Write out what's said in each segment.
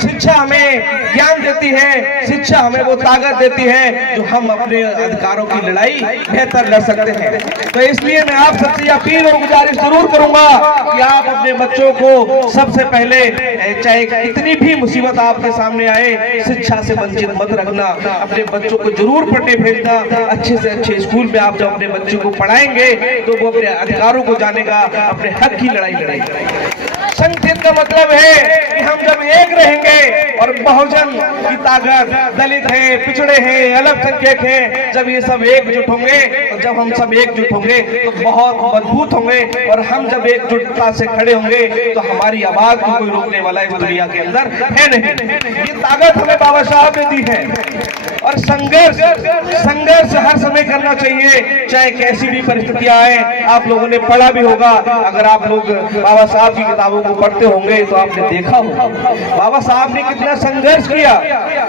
शिक्षा हमें ज्ञान देती है, शिक्षा हमें वो ताकत देती है जो हम अपने अधिकारों की लड़ाई बेहतर लड़ सकते हैं। तो इसलिए मैं आप सबसे अपील और गुजारिश जरूर करूंगा कि आप अपने बच्चों को सबसे पहले, चाहे कितनी भी मुसीबत आपके सामने आए, शिक्षा से वंचित मत रखना। अपने बच्चों को जरूर पढ़ने भेजना। अच्छे से अच्छे स्कूल में आप जब अपने बच्चों को पढ़ाएंगे तो वो अपने अधिकारों को जानेगा, अपने हक की लड़ाई लड़ेगा। संगठित का मतलब है कि हम जब एक रहेंगे और बहुजन की ताकत, दलित है, पिछड़े हैं, अल्पसंख्यक हैं, जब ये सब एकजुट होंगे और जब हम सब एकजुट होंगे तो बहुत मजबूत होंगे। और हम जब एकजुटता से खड़े होंगे तो हमारी आवाज को कोई रोकने वाला इस दुनिया के अंदर है नहीं। ये ताकत हमें बाबा साहब ने दी है। और संघर्ष हर समय करना चाहिए, चाहे कैसी भी परिस्थितियां आए। आप लोगों ने पढ़ा भी होगा, अगर आप लोग बाबा साहब की किताबों को पढ़ते होंगे तो आपने देखा होगा बाबा साहब ने कितना संघर्ष किया,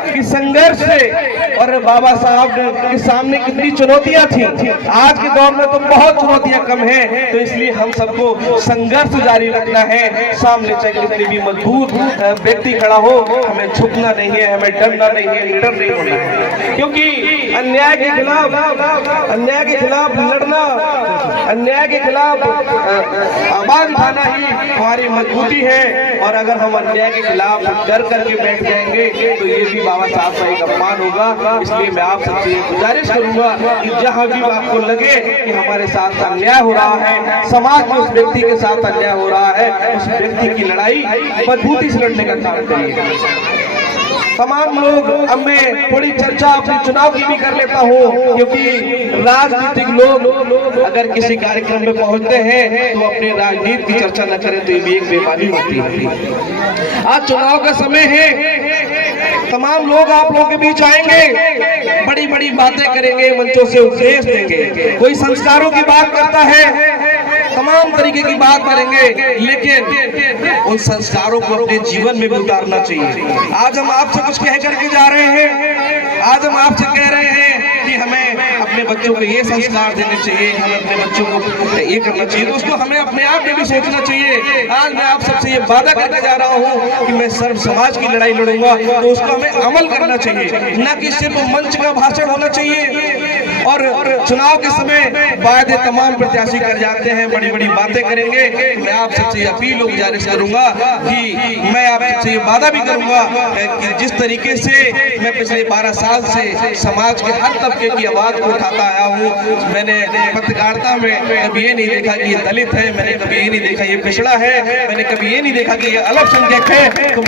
कि संघर्ष से और बाबा साहब के सामने कितनी चुनौतियां थी। आज के दौर में तो बहुत चुनौतियां कम हैं, तो इसलिए हम सबको संघर्ष जारी रखना है। सामने चाहे कितनी भी मजबूत व्यक्ति खड़ा हो, हमें झुकना नहीं है, हमें डरना नहीं है, डर नहीं होना है। क्योंकि अन्याय के खिलाफ लड़ना, अन्याय के खिलाफ आवाज उठाना ही हमारी मजबूती है। और अगर हम अन्याय के खिलाफ डर करके बैठ जाएंगे तो ये भी बाबा साहब का एक अपमान होगा। इसलिए मैं आप सबसे गुजारिश करूंगा कि जहां भी आपको लगे कि हमारे साथ अन्याय हो रहा है, समाज में उस व्यक्ति के साथ अन्याय हो रहा है, उस व्यक्ति की लड़ाई मजबूती से लड़ने का काम करिए। तमाम लोग, अब मैं थोड़ी चर्चा अपने चुनाव की भी कर लेता हूँ, क्योंकि राजनीतिक लोग अगर किसी कार्यक्रम में पहुंचते हैं तो अपने राजनीति की चर्चा न करें तो ये भी एक बेमानी होती है। आज चुनाव का समय है, तमाम लोग आप लोगों के बीच आएंगे, बड़ी बड़ी बातें करेंगे, मंचों से उपदेश देंगे, कोई संस्कारों की बात करता है, तमाम तरीके की बात करेंगे, लेकिन उन संस्कारों को अपने जीवन में भी उतारना चाहिए। आज हम आपसे कुछ कह करके जा रहे हैं, आज हम आपसे कह रहे हैं कि हमें अपने बच्चों को ये संस्कार देने चाहिए, हमें अपने बच्चों को ये करना चाहिए, तो उसको हमें अपने आप में भी सोचना चाहिए। आज मैं आप सबसे ये वादा करके जा रहा हूँ कि मैं सर्व समाज की लड़ाई लड़ूंगा, तो उसको हमें अमल करना चाहिए, न कि सिर्फ मंच का भाषण होना चाहिए। और चुनाव के समय वादे तमाम प्रत्याशी कर जाते हैं, बड़ी बड़ी बातें करेंगे। मैं आप सबसे अपील और गुजारिश करूंगा कि मैं आप सबसे वादा भी करूंगा कि जिस तरीके से मैं पिछले 12 साल से समाज के हर तबके की आवाज को उठाता आया हूँ, मैंने पत्रकारिता में कभी ये नहीं देखा कि ये दलित है, मैंने कभी ये नहीं देखा ये पिछड़ा है, मैंने कभी ये नहीं देखा कि ये अल्पसंख्यक है। तो